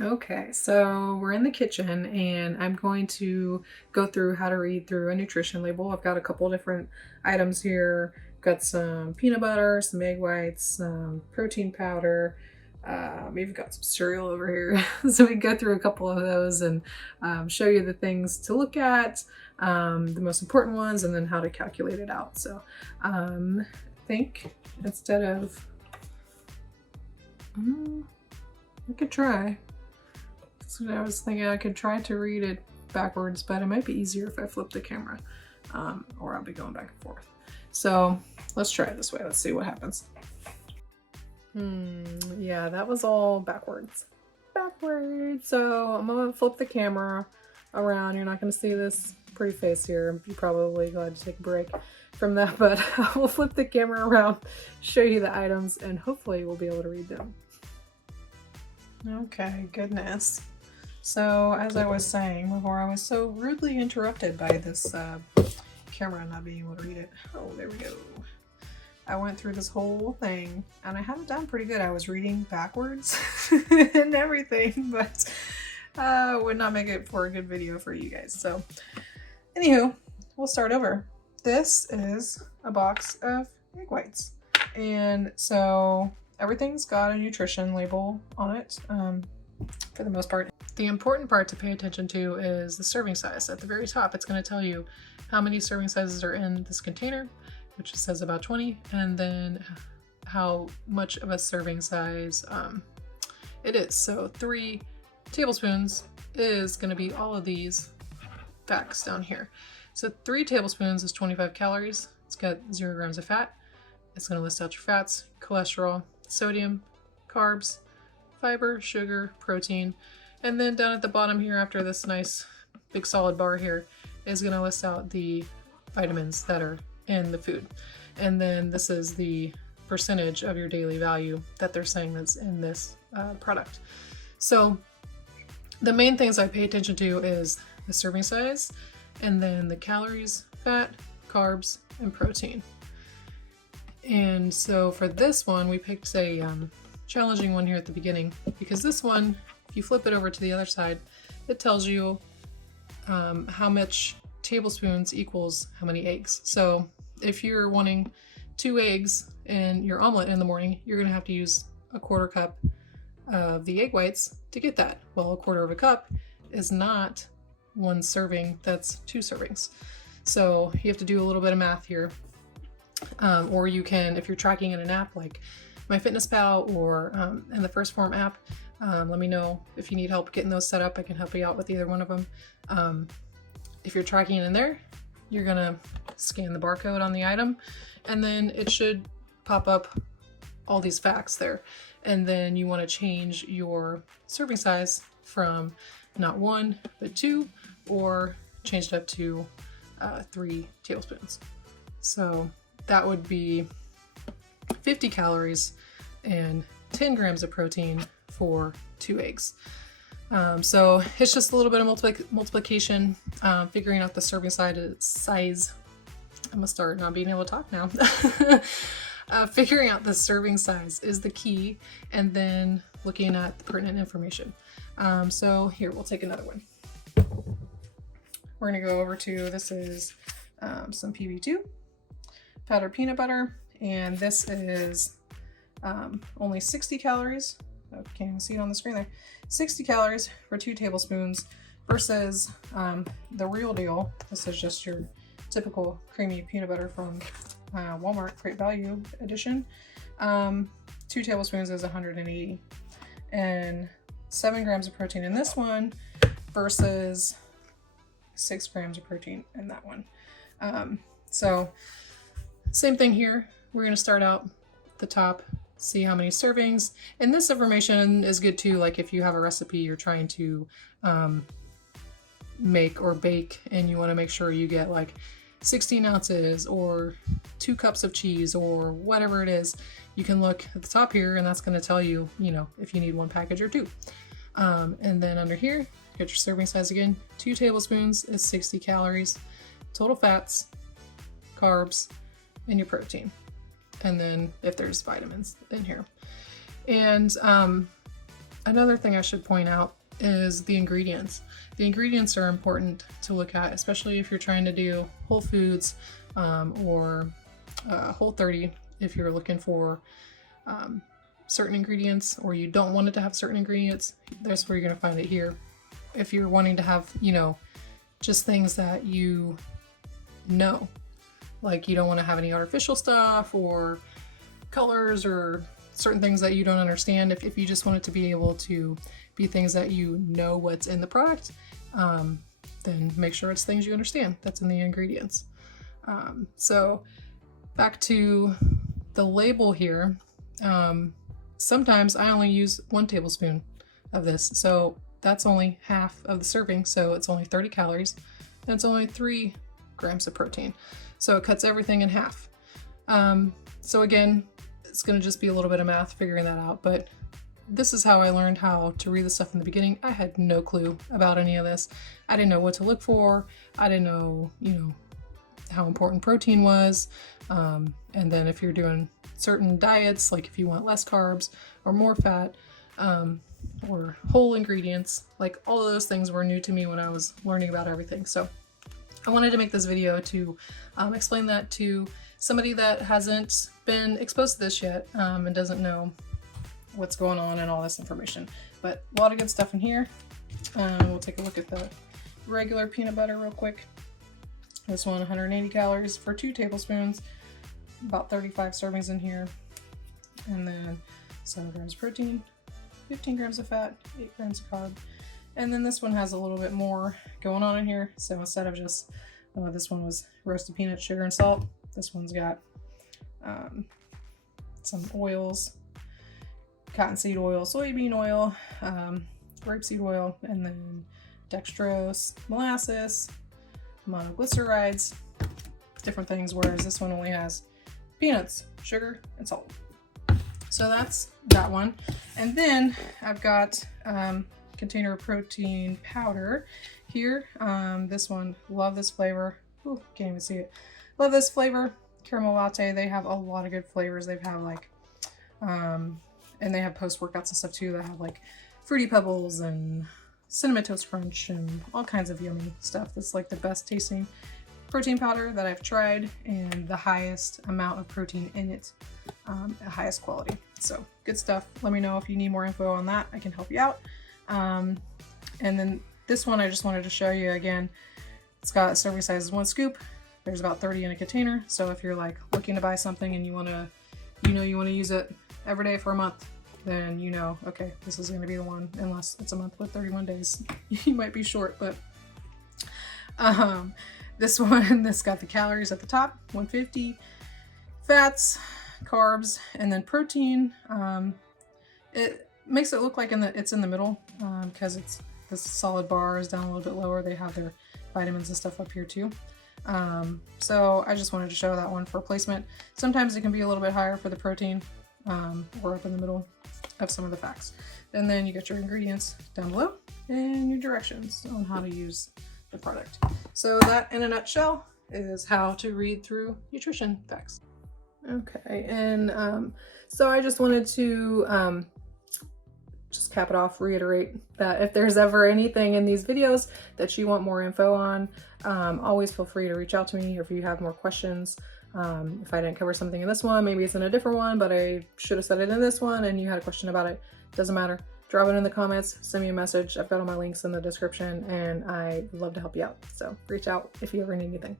Okay, so we're in the kitchen and I'm going to go through how to read through a nutrition label. I've got a couple different items here. Got some peanut butter, some egg whites, some protein powder. We've got some cereal over here. So we can go through a couple of those and show you the things to look at, the most important ones, and then how to calculate it out. So I think instead of, I could try. So I was thinking I could try to read it backwards, but it might be easier if I flip the camera, or I'll be going back and forth. So let's try it this way. Let's see what happens. Yeah, that was all backwards. Backwards. So I'm gonna flip the camera around. You're not gonna see this pretty face here. You're probably glad to take a break from that, but I will flip the camera around, show you the items, and hopefully we'll be able to read them. Okay, goodness. So as I was saying before, I was so rudely interrupted by this camera not being able to read it. Oh, there we go. I went through this whole thing and I had it done pretty good. I was reading backwards and everything, but would not make it for a good video for you guys. So anywho, we'll start over. This is a box of egg whites. And so everything's got a nutrition label on it for the most part. The important part to pay attention to is the serving size. At the very top, it's going to tell you how many serving sizes are in this container, which says about 20, and then how much of a serving size it is. So 3 tablespoons is going to be all of these facts down here. So 3 tablespoons is 25 calories. It's got 0 grams of fat. It's going to list out your fats, cholesterol, sodium, carbs, fiber, sugar, protein. And then down at the bottom here, after this nice big solid bar here, is going to list out the vitamins that are in the food. And then this is the percentage of your daily value that they're saying that's in this product. So the main things I pay attention to is the serving size, and then the calories, fat, carbs, and protein. And so for this one, we picked a challenging one here at the beginning, because this one, if you flip it over to the other side, it tells you how much tablespoons equals how many eggs. So if you're wanting 2 eggs in your omelet in the morning, you're going to have to use a 1/4 cup of the egg whites to get that. Well, a 1/4 of a cup is not 1 serving, that's 2 servings. So you have to do a little bit of math here. Or you can, if you're tracking in an app like MyFitnessPal or in the 1st Phorm app, let me know if you need help getting those set up. I can help you out with either one of them. If you're tracking it in there, you're gonna scan the barcode on the item, and then it should pop up all these facts there. And then you want to change your serving size from not 1 but 2, or change it up to 3 tablespoons. So that would be 50 calories and 10 grams of protein for 2 eggs. So it's just a little bit of multiplication, figuring out the serving size. I'm gonna start not being able to talk now. Figuring out the serving size is the key, and then looking at the pertinent information. So here, we'll take another one. We're gonna go over to, this is some PB2, powdered peanut butter, and this is only 60 calories. Oh, can't even see it on the screen there. 60 calories for 2 tablespoons versus the real deal. This is just your typical creamy peanut butter from Walmart Great Value Edition. 2 tablespoons is 180, and 7 grams of protein in this one versus 6 grams of protein in that one. So same thing here. We're going to start out at the top, see how many servings. And this information is good too, like if you have a recipe you're trying to make or bake, and you want to make sure you get like 16 ounces or 2 cups of cheese or whatever it is, you can look at the top here, and that's going to tell you, if you need 1 package or 2. And then under here, get your serving size again. 2 tablespoons is 60 calories, total fats, carbs, and your protein. And then if there's vitamins in here. And Another thing I should point out is the ingredients. The ingredients are important to look at, especially if you're trying to do Whole Foods or Whole30. If you're looking for certain ingredients, or you don't want it to have certain ingredients, that's where you're going to find it here. If you're wanting to have, you know, just things that you know, like you don't want to have any artificial stuff or colors or certain things that you don't understand. If you just want it to be able to be things that you know what's in the product, then make sure it's things you understand that's in the ingredients. So back to the label here, sometimes I only use 1 tablespoon of this, so that's only half of the serving, so it's only 30 calories, and it's only 3 grams of protein. So it cuts everything in half. So again, it's going to just be a little bit of math figuring that out, but this is how I learned how to read the stuff in the beginning. I had no clue about any of this. I didn't know what to look for. I didn't know, you know, how important protein was. And then if you're doing certain diets, like if you want less carbs or more fat, or whole ingredients, like all of those things were new to me when I was learning about everything. So I wanted to make this video to explain that to somebody that hasn't been exposed to this yet and doesn't know what's going on and all this information. But a lot of good stuff in here. We'll take a look at the regular peanut butter real quick. This one, 180 calories for 2 tablespoons, about 35 servings in here. And then 7 grams of protein, 15 grams of fat, 8 grams of carb. And then this one has a little bit more going on in here. So instead of just, this one was roasted peanuts, sugar, and salt, this one's got some oils, cottonseed oil, soybean oil, rapeseed oil, and then dextrose, molasses, monoglycerides, different things, whereas this one only has peanuts, sugar, and salt. So that's that one. And then I've got container of protein powder here. This one, love this flavor. Ooh, can't even see it. Love this flavor. Caramel latte. They have a lot of good flavors. They've had like, and they have post-workouts and stuff too that have like Fruity Pebbles and Cinnamon Toast Crunch and all kinds of yummy stuff. That's like the best tasting protein powder that I've tried, and the highest amount of protein in it, highest quality. So good stuff. Let me know if you need more info on that. I can help you out. And then this one I just wanted to show you again. It's got serving size is 1 scoop. There's about 30 in a container. So if you're like looking to buy something and you want to, you want to use it every day for a month, then you know, okay, this is going to be the one, unless it's a month with 31 days. You might be short, but this one, this got the calories at the top, 150, fats, carbs, and then protein. It makes it look like it's in the middle because it's this solid bar is down a little bit lower. They have their vitamins and stuff up here too. So I just wanted to show that one for placement. Sometimes it can be a little bit higher for the protein or up in the middle of some of the facts. And then you get your ingredients down below and your directions on how to use the product. So that in a nutshell is how to read through nutrition facts. Okay, and so I just wanted to just cap it off, reiterate that if there's ever anything in these videos that you want more info on, always feel free to reach out to me, or if you have more questions. If I didn't cover something in this one, maybe it's in a different one, but I should have said it in this one and you had a question about it, doesn't matter. Drop it in the comments, send me a message. I've got all my links in the description and I'd love to help you out. So reach out if you ever need anything.